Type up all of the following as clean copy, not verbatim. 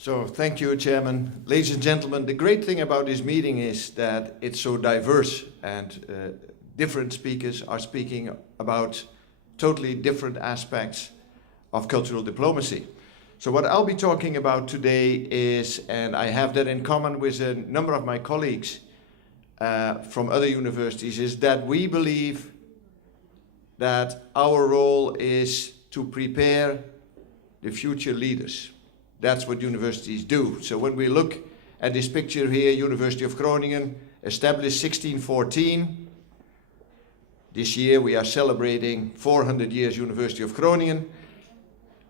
So thank you, Chairman. Ladies and gentlemen, the great thing about this meeting is that it's so diverse and different speakers are speaking about totally different aspects of cultural diplomacy. So what I'll be talking about today is, and I have that in common with a number of my colleagues from other universities, is that we believe that our role is to prepare the future leaders. That's what universities do. So when we look at this picture here, University of Groningen, established 1614. This year we are celebrating 400 years University of Groningen.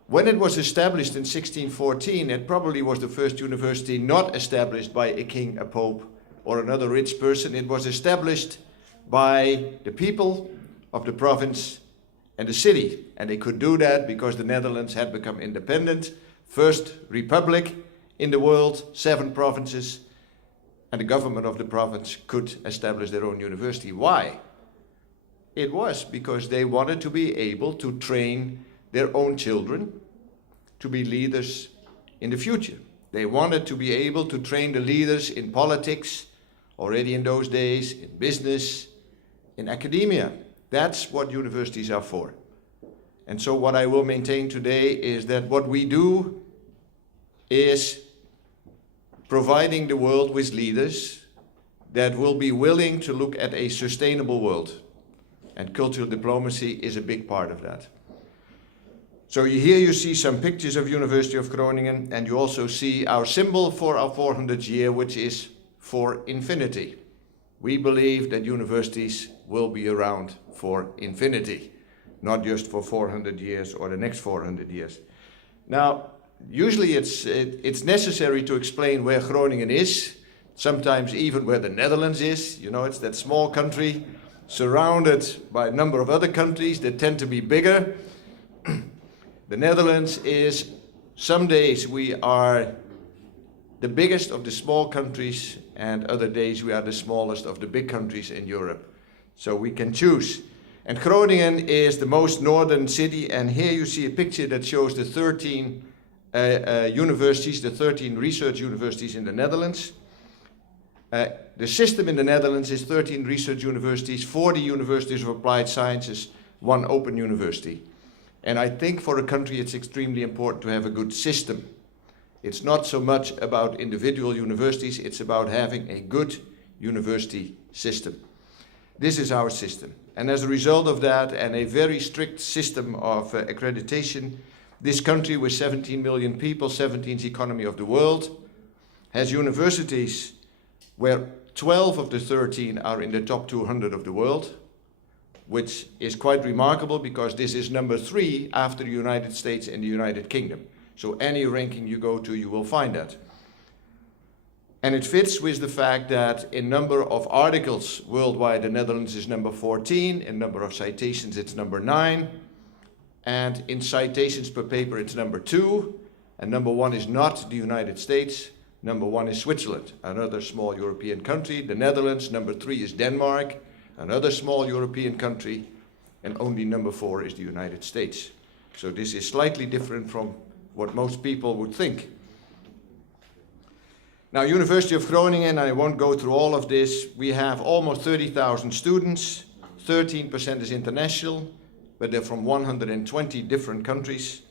When it was established in 1614, it probably was the first university not established by a king, a pope, or another rich person. It was established by the people of the province and the city. And they could do that because the Netherlands had become independent. First republic in the world, 7 provinces, and the government of the province could establish their own university. Why? It was because they wanted to be able to train their own children to be leaders in the future. They wanted to be able to train the leaders in politics, already in those days, in business, in academia. That's what universities are for. And so what I will maintain today is that what we do is providing the world with leaders that will be willing to look at a sustainable world. And cultural diplomacy is a big part of that. So here you see some pictures of University of Groningen, and you also see our symbol for our 400th year, which is for infinity. We believe that universities will be around for infinity, not just for 400 years or the next 400 years. Now, usually it's necessary to explain where Groningen is, sometimes even where the Netherlands is. You know, it's that small country surrounded by a number of other countries that tend to be bigger. The Netherlands is, some days we are the biggest of the small countries, and other days we are the smallest of the big countries in Europe. So we can choose. And Groningen is the most northern city, and here you see a picture that shows the 13 universities, the 13 research universities in the Netherlands. The system in the Netherlands is 13 research universities, 40 universities of applied sciences, 1 open university. And I think for a country it's extremely important to have a good system. It's not so much about individual universities, it's about having a good university system. This is our system. And as a result of that, and a very strict system of accreditation, this country with 17 million people, 17th economy of the world, has universities where 12 of the 13 are in the top 200 of the world, which is quite remarkable because this is number 3 after the United States and the United Kingdom. So any ranking you go to, you will find that. And it fits with the fact that in number of articles worldwide, the Netherlands is number 14, in number of citations it's number 9, and in citations per paper it's number 2, and number 1 is not the United States, number 1 is Switzerland, another small European country, the Netherlands, number 3 is Denmark, another small European country, and only number 4 is the United States. So this is slightly different from what most people would think. Now, University of Groningen, I won't go through all of this, we have almost 30,000 students, 13% is international, but they're from 120 different countries.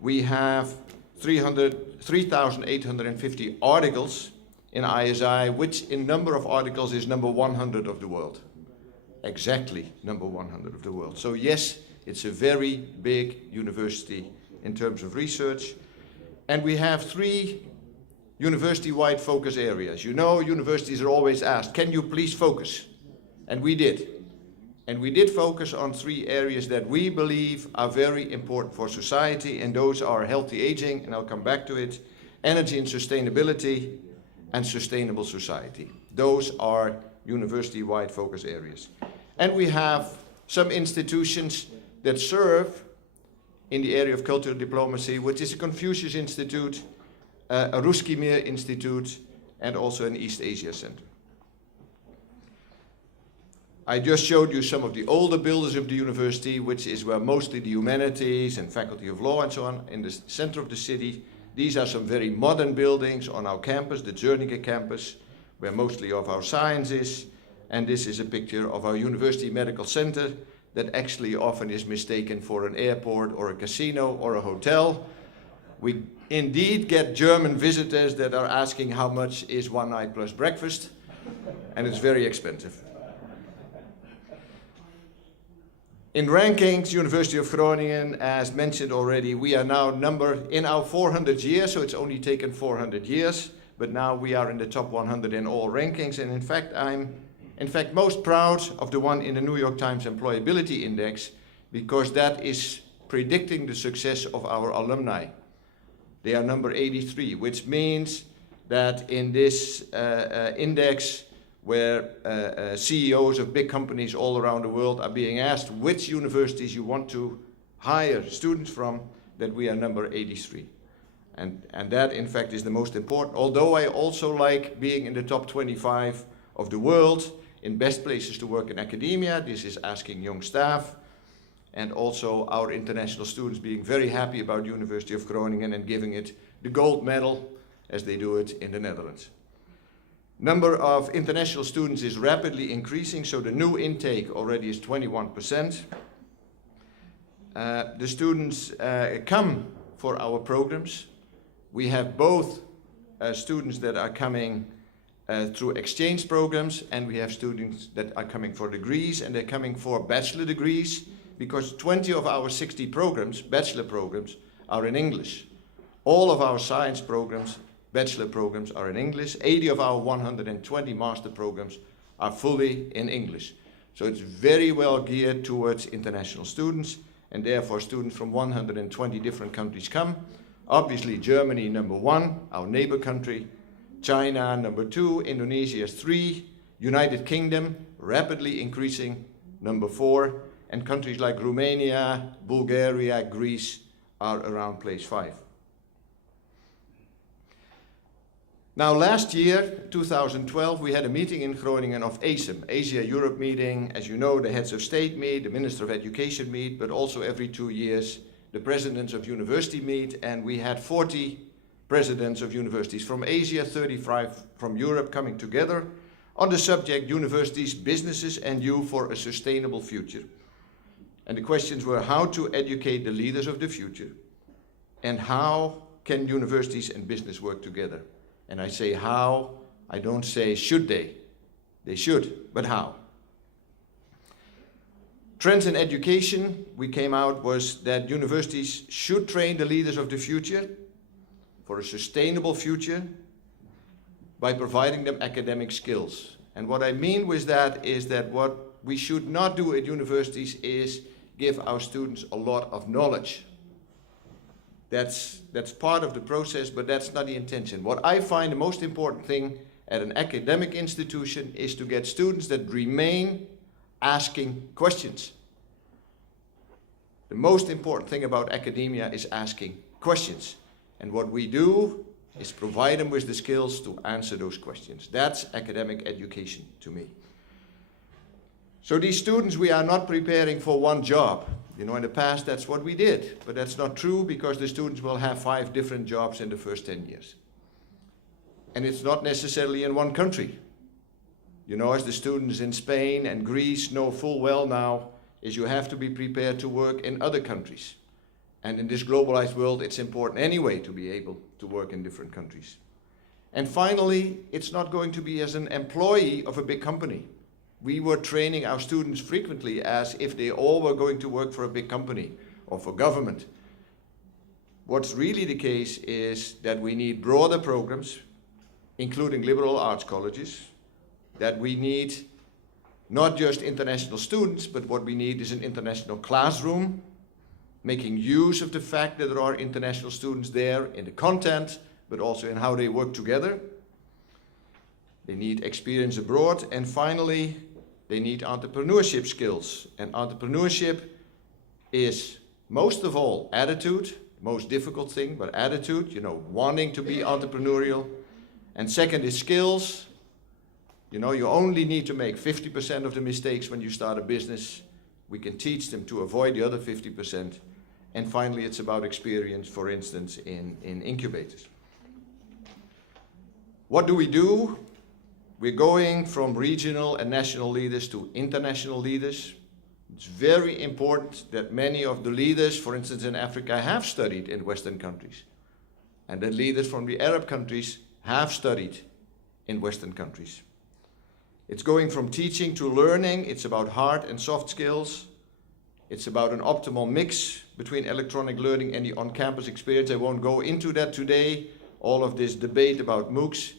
We have 3,850 articles in ISI, which in number of articles is number 100 of the world. Exactly number 100 of the world. So yes, it's a very big university in terms of research. And we have 3 university-wide focus areas. You know, universities are always asked, can you please focus? And we did. And we did focus on 3 areas that we believe are very important for society, and those are healthy aging, and I'll come back to it, energy and sustainability, and sustainable society. Those are university-wide focus areas. And we have some institutions that serve in the area of cultural diplomacy, which is a Confucius Institute, a Ruski Mir Institute, and also an East Asia Center. I just showed you some of the older buildings of the university, which is where mostly the humanities and faculty of law and so on, in the center of the city. These are some very modern buildings on our campus, the Groningen campus, where mostly of our science is. And this is a picture of our University Medical Center that actually often is mistaken for an airport or a casino or a hotel. We indeed get German visitors that are asking how much is one night plus breakfast, and it's very expensive. In rankings, University of Groningen, as mentioned already, we are now in our 400 years, so it's only taken 400 years, but now we are in the top 100 in all rankings, and in fact, I'm most proud of the one in the New York Times Employability Index, because that is predicting the success of our alumni. They are number 83, which means that in this index, where CEOs of big companies all around the world are being asked which universities you want to hire students from, that we are number 83. And that, in fact, is the most important. Although I also like being in the top 25 of the world in best places to work in academia. This is asking young staff, and also our international students being very happy about University of Groningen and giving it the gold medal as they do it in the Netherlands. Number of international students is rapidly increasing, so the new intake already is 21%. The students come for our programs. We have both students that are coming through exchange programs, and we have students that are coming for degrees, and they're coming for bachelor degrees, because 20 of our 60 programs, bachelor programs, are in English. All of our science programs, bachelor programs, are in English. 80 of our 120 master programs are fully in English. So it's very well geared towards international students, and therefore students from 120 different countries come. Obviously Germany number 1, our neighbor country, China number 2, Indonesia is 3, United Kingdom rapidly increasing, number 4, and countries like Romania, Bulgaria, Greece are around place 5. Now last year, 2012, we had a meeting in Groningen of ASEM, Asia-Europe meeting. As you know, the heads of state meet, the Minister of Education meet, but also every 2 years the presidents of university meet, and we had 40 presidents of universities from Asia, 35 from Europe coming together on the subject universities, businesses and you for a sustainable future. And the questions were how to educate the leaders of the future, and how can universities and business work together. And I say how, I don't say should they. They should, but how? Trends in education, we came out, was that universities should train the leaders of the future for a sustainable future by providing them academic skills. And what I mean with that is that what we should not do at universities is give our students a lot of knowledge. That's part of the process, but that's not the intention. What I find the most important thing at an academic institution is to get students that remain asking questions. The most important thing about academia is asking questions. And what we do is provide them with the skills to answer those questions. That's academic education to me. So these students, we are not preparing for one job. You know, in the past that's what we did, but that's not true, because the students will have 5 different jobs in the first 10 years. And it's not necessarily in one country. You know, as the students in Spain and Greece know full well now, is you have to be prepared to work in other countries. And in this globalized world, it's important anyway to be able to work in different countries. And finally, it's not going to be as an employee of a big company. We were training our students frequently as if they all were going to work for a big company or for government. What's really the case is that we need broader programs, including liberal arts colleges, that we need not just international students, but what we need is an international classroom, making use of the fact that there are international students there in the content, but also in how they work together. They need experience abroad, and finally, they need entrepreneurship skills. And entrepreneurship is most of all attitude, most difficult thing, but attitude, you know, wanting to be entrepreneurial. And second is skills. You know, you only need to make 50% of the mistakes when you start a business. We can teach them to avoid the other 50%. And finally, it's about experience, for instance, in incubators. What do? We're going from regional and national leaders to international leaders. It's very important that many of the leaders, for instance in Africa, have studied in Western countries. And that leaders from the Arab countries have studied in Western countries. It's going from teaching to learning. It's about hard and soft skills. It's about an optimal mix between electronic learning and the on-campus experience. I won't go into that today. All of this debate about MOOCs,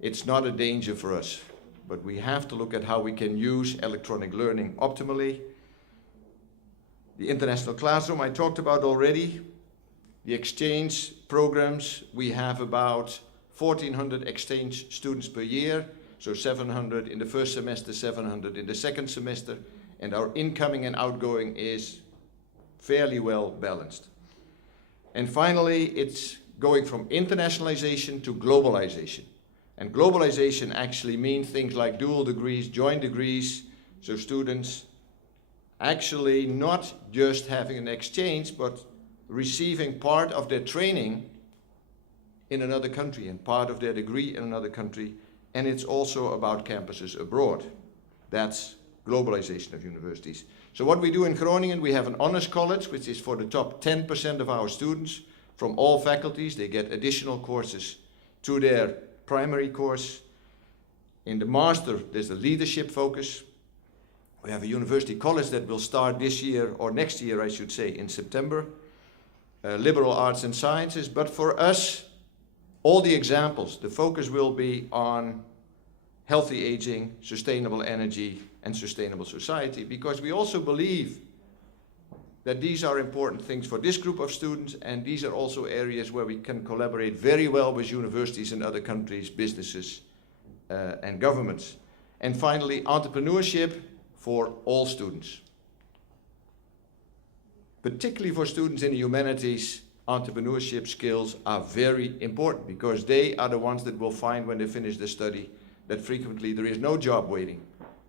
it's not a danger for us. But we have to look at how we can use electronic learning optimally. The international classroom I talked about already. The exchange programs, we have about 1,400 exchange students per year. So 700 in the first semester, 700 in the second semester. And our incoming and outgoing is fairly well balanced. And finally, it's going from internationalization to globalization. And globalization actually means things like dual degrees, joint degrees, so students actually not just having an exchange, but receiving part of their training in another country and part of their degree in another country. And it's also about campuses abroad. That's globalization of universities. So what we do in Groningen, we have an honors college, which is for the top 10% of our students from all faculties. They get additional courses to their primary course. In the master, there's a leadership focus. We have a university college that will start this year, or next year, I should say, in September. Liberal arts and sciences. But for us, all the examples, the focus will be on healthy aging, sustainable energy, and sustainable society, because we also believe that these are important things for this group of students, and these are also areas where we can collaborate very well with universities in other countries, businesses, and governments. And finally, entrepreneurship for all students. Particularly for students in the humanities, entrepreneurship skills are very important, because they are the ones that will find when they finish the study that frequently there is no job waiting,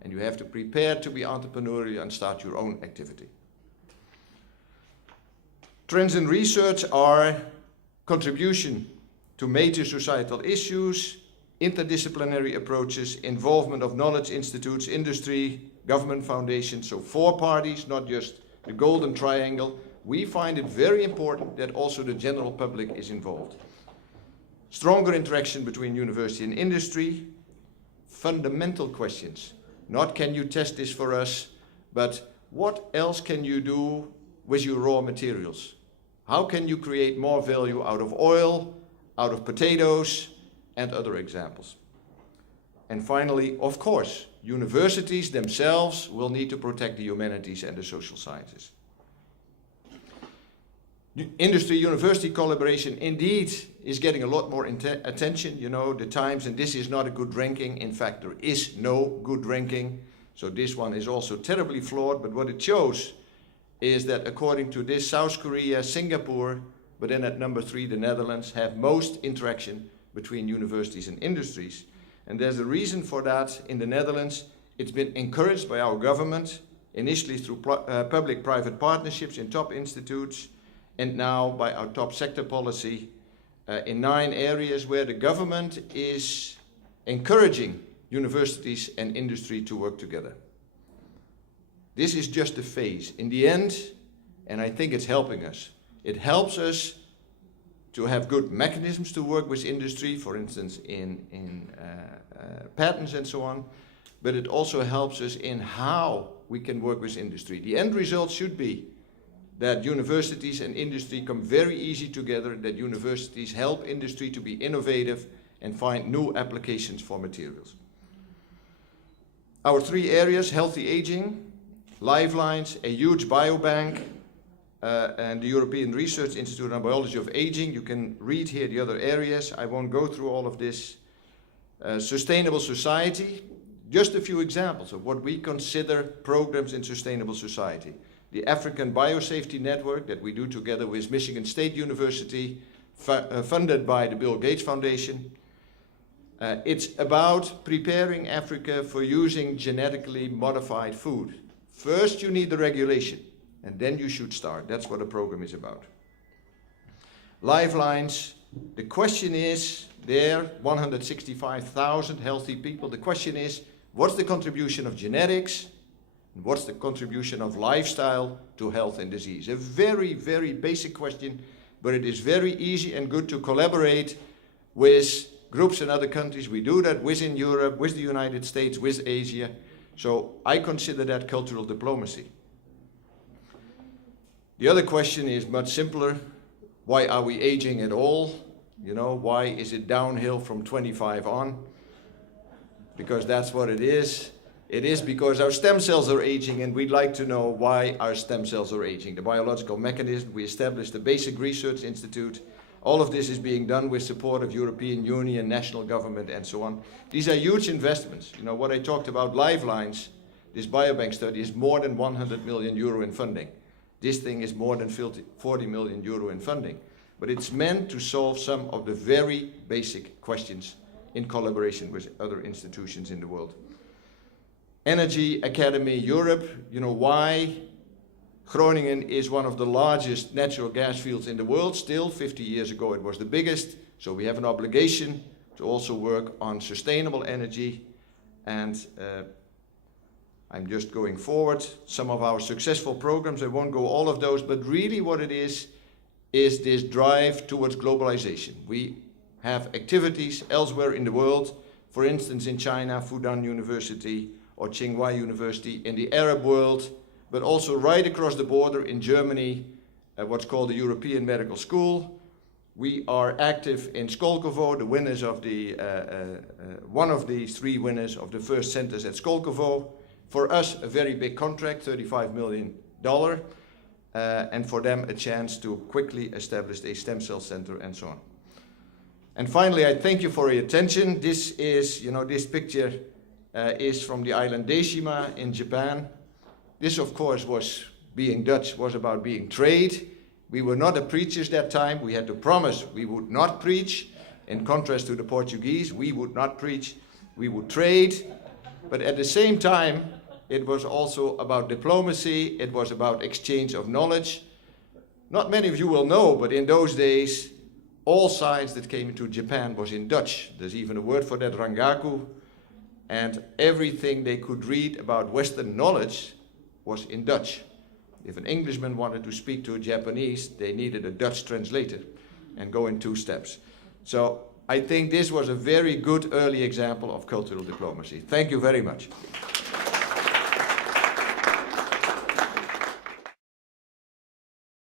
and you have to prepare to be entrepreneurial and start your own activity. Trends in research are contribution to major societal issues, interdisciplinary approaches, involvement of knowledge institutes, industry, government foundations, so 4 parties, not just the golden triangle. We find it very important that also the general public is involved. Stronger interaction between university and industry, fundamental questions. Not can you test this for us, but what else can you do with your raw materials? How can you create more value out of oil, out of potatoes, and other examples? And finally, of course, universities themselves will need to protect the humanities and the social sciences. Industry-university collaboration indeed is getting a lot more attention. You know, the Times, and this is not a good ranking. In fact, there is no good ranking. So this one is also terribly flawed, but what it shows is that according to this, South Korea, Singapore, but then at number 3, the Netherlands, have most interaction between universities and industries. And there's a reason for that. In the Netherlands, it's been encouraged by our government, initially through public-private partnerships in top institutes, and now by our top sector policy in 9 areas where the government is encouraging universities and industry to work together. This is just a phase. In the end, and I think it's helping us, it helps us to have good mechanisms to work with industry, for instance in patents and so on, but it also helps us in how we can work with industry. The end result should be that universities and industry come very easy together, that universities help industry to be innovative and find new applications for materials. Our 3 areas, healthy aging, lifelines, a huge biobank, and the European Research Institute on Biology of Aging. You can read here the other areas. I won't go through all of this. Sustainable society, just a few examples of what we consider programs in sustainable society. The African Biosafety Network that we do together with Michigan State University, funded by the Bill Gates Foundation. It's about preparing Africa for using genetically modified food. First, you need the regulation. and then you should start. That's what a program is about. Lifelines, the question is, there, 165,000 healthy people, the question is, what's the contribution of genetics? What's the contribution of lifestyle to health and disease? A very, very basic question, but it is very easy and good to collaborate with groups in other countries. We do that within Europe, with the United States, with Asia. So I consider that cultural diplomacy. The other question is much simpler. Why are we aging at all? You know, why is it downhill from 25 on? Because that's what it is. It is because our stem cells are aging, and we'd like to know why our stem cells are aging. The biological mechanism, we established a basic research institute. All of this is being done with support of European Union, national government, and so on. These are huge investments. You know, what I talked about, Lifelines, this biobank study is more than 100 million euro in funding. This thing is more than 40 million euro in funding. But it's meant to solve some of the very basic questions in collaboration with other institutions in the world. Energy Academy Europe, you know why? Groningen is one of the largest natural gas fields in the world still. 50 years ago it was the biggest. So we have an obligation to also work on sustainable energy. And I'm just going forward. Some of our successful programs, I won't go all of those, but really what it is this drive towards globalization. We have activities elsewhere in the world, for instance in China, Fudan University or Tsinghua University, in the Arab world, but also right across the border in Germany, what's called the European Medical School. We are active in Skolkovo, the winners of the, one of the 3 winners of the first centers at Skolkovo. For us, a very big contract, $35 million. And for them a chance to quickly establish a stem cell center and so on. And finally, I thank you for your attention. This is, you know, this picture is from the island Deshima in Japan. This, of course, was being Dutch, was about being trade. We were not the preachers that time. We had to promise we would not preach. In contrast to the Portuguese, we would not preach, we would trade. But at the same time, it was also about diplomacy. It was about exchange of knowledge. Not many of you will know, but in those days, all science that came into Japan was in Dutch. There's even a word for that, rangaku. And everything they could read about Western knowledge was in Dutch. If an Englishman wanted to speak to a Japanese, they needed a Dutch translator and go in 2 steps. So I think this was a very good early example of cultural diplomacy. Thank you very much.